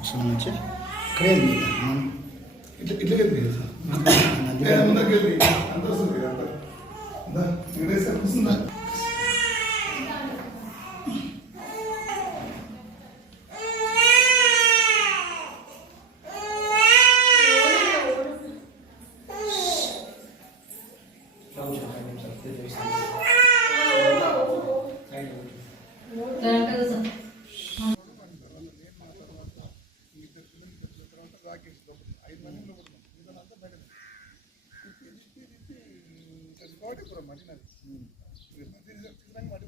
అసలు ఇక్కడే ఇట్లా ఇట్లా వెళ్ళి మధ్యలో ముందరికి వెళ్ళి అంత వస్తుంది అంత ఇందా, సార్ వస్తుందా రాకేష్ ఐదు మంది లోపల ఇదంతా బయట కాబట్టి ఇప్పుడు మట్టి నది మట్టి తీసుకున్నాక మట్టి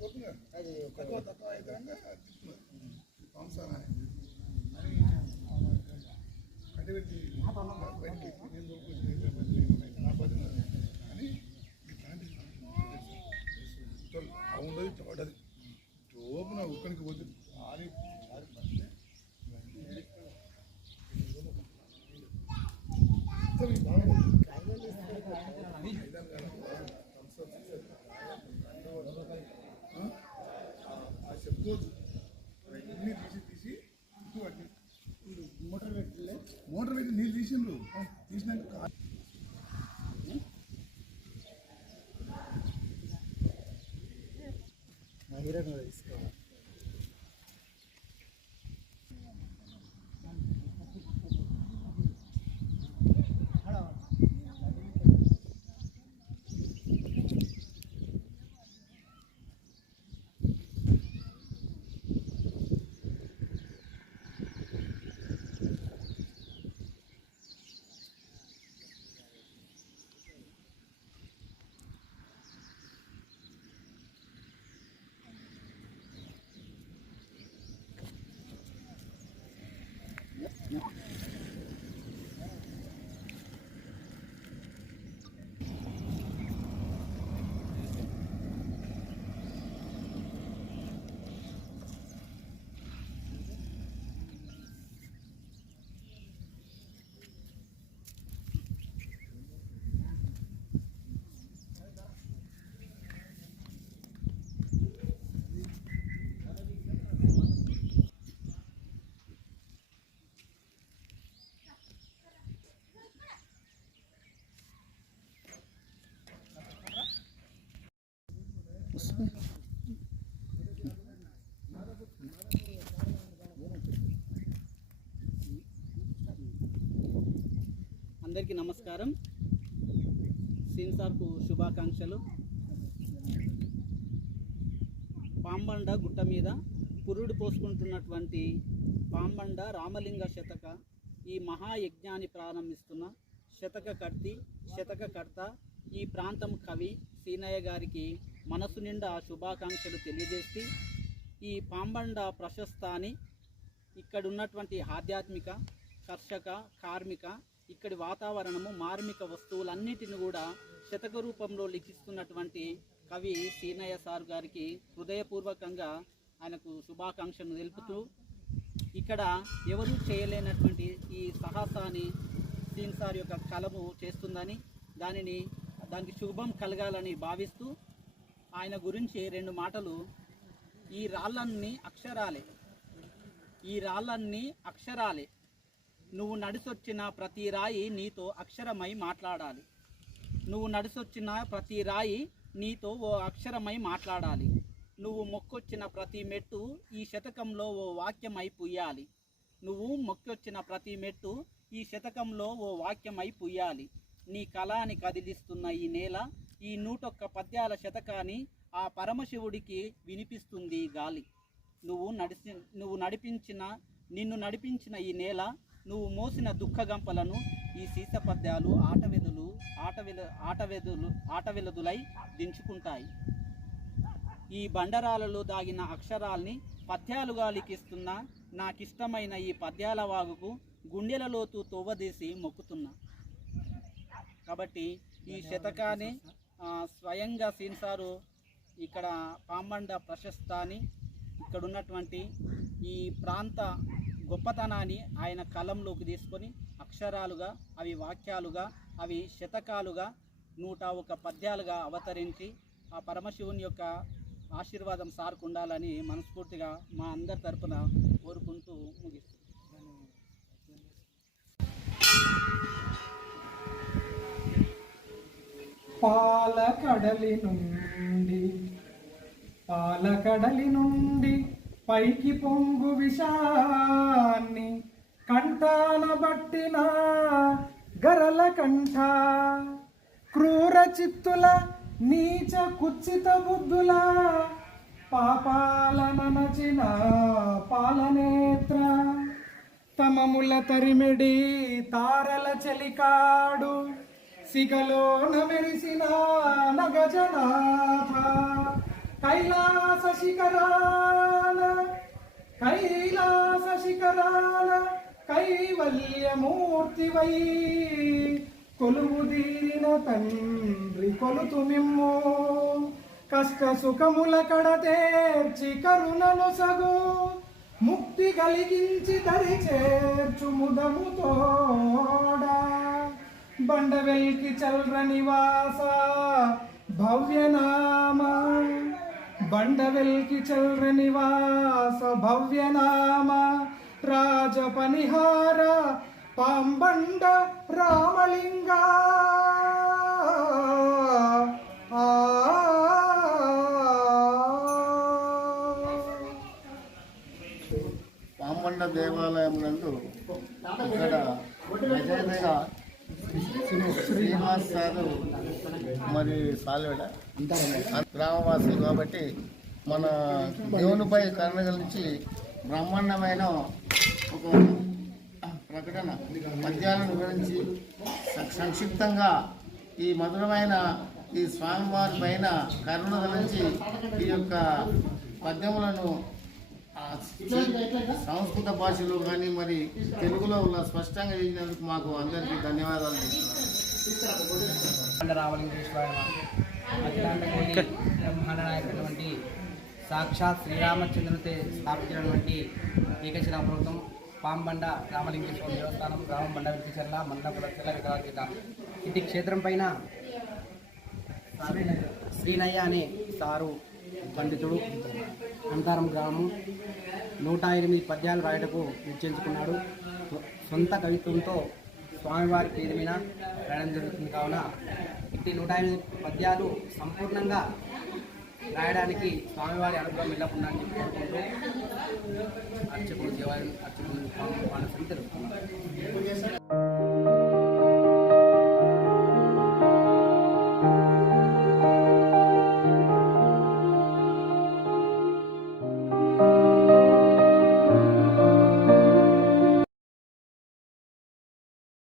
పోతుంది ఆ చెప్పుకోవచ్చు తీసి తీసి ఉప్పు పట్టి మోటార్ పెట్టలే మోటార్ పెట్టి నీళ్ళు తీసిండ్రు. తీసినాక కా- తీసుకోవాలి అందరికీ నమస్కారం. సీన్సార్కు శుభాకాంక్షలు. పాంబండ గుట్ట మీద పురుడు పోసుకుంటున్నటువంటి పాంబండ రామలింగ శతక ఈ మహాయజ్ఞాన్ని ప్రారంభిస్తున్న శతక కర్తి శతక కర్త ఈ ప్రాంతం కవి సీనయ్య గారికి మనసు నిండా శుభాకాంక్షలు తెలియజేసి ఈ పాంబండ ప్రశస్తాన్ని ఇక్కడ ఉన్నటువంటి ఆధ్యాత్మిక కర్షక కార్మిక ఇక్కడి వాతావరణము మార్మిక వస్తువులన్నిటిని కూడా శతక రూపంలో లిఖిస్తున్నటువంటి కవి సీనయ్య సార్ గారికి హృదయపూర్వకంగా ఆయనకు శుభాకాంక్షలు తెలుపుతూ ఇక్కడ ఎవరూ చేయలేనటువంటి ఈ సాహసాన్ని సీన్ సార్ యొక్క కలము చేస్తుందని దానిని దానికి శుభం కలగాలని భావిస్తూ ఆయన గురించి రెండు మాటలు ఈ రాళ్ళన్నీ అక్షరాలే. ఈ రాళ్ళన్నీ అక్షరాలే. నువ్వు నడిసొచ్చిన ప్రతి రాయి నీతో అక్షరమై మాట్లాడాలి. నువ్వు నడిసొచ్చిన ప్రతి రాయి నీతో ఓ అక్షరమై మాట్లాడాలి. నువ్వు మొక్కొచ్చిన ప్రతి మెట్టు ఈ శతకంలో ఓ వాక్యమై పుయ్యాలి. నువ్వు మొక్కొచ్చిన ప్రతి మెట్టు ఈ శతకంలో ఓ వాక్యమై పుయ్యాలి. నీ కళాని కదిలిస్తున్న ఈ నేల ఈ నూటొక్క పద్యాల శతకాన్ని ఆ పరమశివుడికి వినిపిస్తుంది గాలి. నువ్వు నడిచి నువ్వు నడిపించిన నిన్ను నడిపించిన ఈ నేల నువ్వు మోసిన దుఃఖగంపలను ఈ సీస పద్యాలు ఆటవెదులు ఆటవెల ఆటవెదులు ఆటవెలదులై దించుకుంటాయి. ఈ బండరాలలో దాగిన అక్షరాల్ని పద్యాలుగా లిఖిస్తున్న నాకిష్టమైన ఈ పద్యాల వాగుకు గుండెల లోతు మొక్కుతున్నా. కాబట్టి ఈ శతకాన్ని స్వయంగా సీన్ సారు ఇక్కడ పాంబండ ప్రశస్తాన్ని ఇక్కడ ఉన్నటువంటి ఈ ప్రాంత గొప్పతనాన్ని ఆయన కలంలోకి తీసుకొని అక్షరాలుగా అవి వాక్యాలుగా అవి శతకాలుగా నూట ఒక పద్యాలుగా అవతరించి ఆ పరమశివుని యొక్క ఆశీర్వాదం సార్కు ఉండాలని మనస్ఫూర్తిగా మా అందరి తరపున కోరుకుంటూ పాలకడలి నుండి పాలకడలి నుండి పైకి పొంగు విషాన్ని కంఠాన బట్టిన గరల కంఠ. క్రూర చిత్తుల నీచ కుచ్చిత బుద్ధుల పాపాలనచిన పాలనేత్ర. తమముల తరిమిడి తారల చెలికాడు సిగలోన మెరిసిన నగజనాథ కైలాస శిఖరాల కైలాస శిఖరాన కైవల్యమూర్తివై కొలువుదీరిన తండ్రి కొలుతు మిమ్ము కష్ట సుఖముల కడతేర్చి కరుణను సగు ముక్తి కలిగించి తరి చేర్చు ముదముతోడా బండవెల్కి చల్ర నివాస భవ్యనామ బండవెల్కి చల్ర నివాస భవ్యనామ రాజ పనిహార పాంబండ రామలింగ. పాంబండ దేవాలయం నందు ఇక్కడ విజయనగర శ్రీనివాస్ సారు మరి సాల్వేడ గ్రామవాసులు కాబట్టి మన దేవునిపై కరుణ నుంచి బ్రహ్మాండమైన ఒక ప్రకటన పద్యాలను వివరించి సంక్షిప్తంగా ఈ మధురమైన ఈ స్వామివారి పైన కరుణ గురించి ఈ యొక్క పద్యములను సంస్కృత భాషలో కానీ మరి తెలుగులో ఉన్న స్పష్టంగా చేసినందుకు మాకు అందరికీ ధన్యవాదాలు చెప్తున్నాను రామలింగేశ్వర అఖిలాండ కోటి బ్రహ్మాండ నాయకుడైనటువంటి సాక్షాత్ శ్రీరామచంద్రునితో స్థాపించినటువంటి ఏకశిలా పర్వతం పాంబండ రామలింగేశ్వర దేవస్థానం గ్రామం బండ వెంకటచర్ల మండపుల వికారాబాద్ జిల్లా ఇది క్షేత్రం పైన శ్రీనయ్య అనే సారు పండితుడు అంతారం గ్రామం నూట ఎనిమిది పద్యాలు రాయటకు నిశ్చయించుకున్నాడు సొంత కవిత్వంతో స్వామివారి పేరు మీద రాయడం జరుగుతుంది కావున ఇట్టి నూట ఎనిమిది పద్యాలు సంపూర్ణంగా రాయడానికి స్వామివారి అనుగ్రహం వెళ్ళకుండా అని చెప్పి కోరుకుంటూ అర్చకుడు దేవాలయం అర్చకుడు మానసం జరుగుతున్నారు